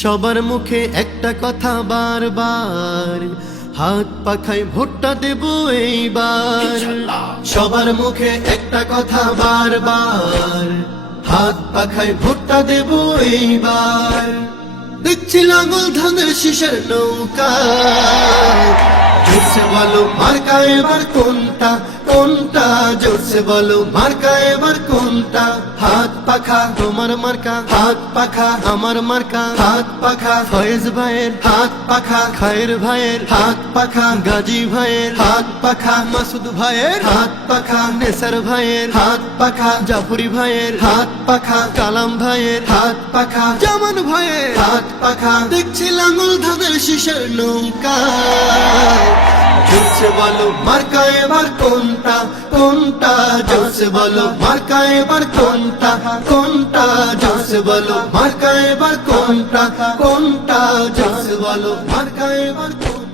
সবার মুখে একটা কথা বারবার, হাত পাখায় ভোটটা দেব এইবার। সবার মুখে একটা কথা বারবার, হাত পাখায় ভোটটা দেব এইবার। দেখছি লাঙল ধানের শীষের নৌকা, জোরসে বলো মার্কা এবার কোনটা কোনটা, জোরসে বলো মার্কা এবার কোনটা। হাত পাখা তোমার মার্কা, হাত পাখা আমার মার্কা, হাত পাখা ফয়েজ ভাইয়ের, হাত পাখা খায়ের ভাইয়ের, হাত পাখা গাজী ভাইয়ের, হাত পাখা মাসুদ ভাইয়ের, হাত পাখা নেসার ভাইয়ের, হাত পাখা জাফরি ভাইয়ের, হাত পাখা কালাম ভাইয়ের, হাত পাখা জামান ভাইয়ের, হাত পাখা। দেখছি লাঙল ধানের শীষের নৌকা, জোরসে বলো মার্কা এবার কোনটা কোনটা, জোরসে বলো মার্কা এবার কোনটা কোনটা, জোরসে বলো মার্কা এবার কোনটা কোনটা, জোরসে বলো মার্কা এবার কোনটা।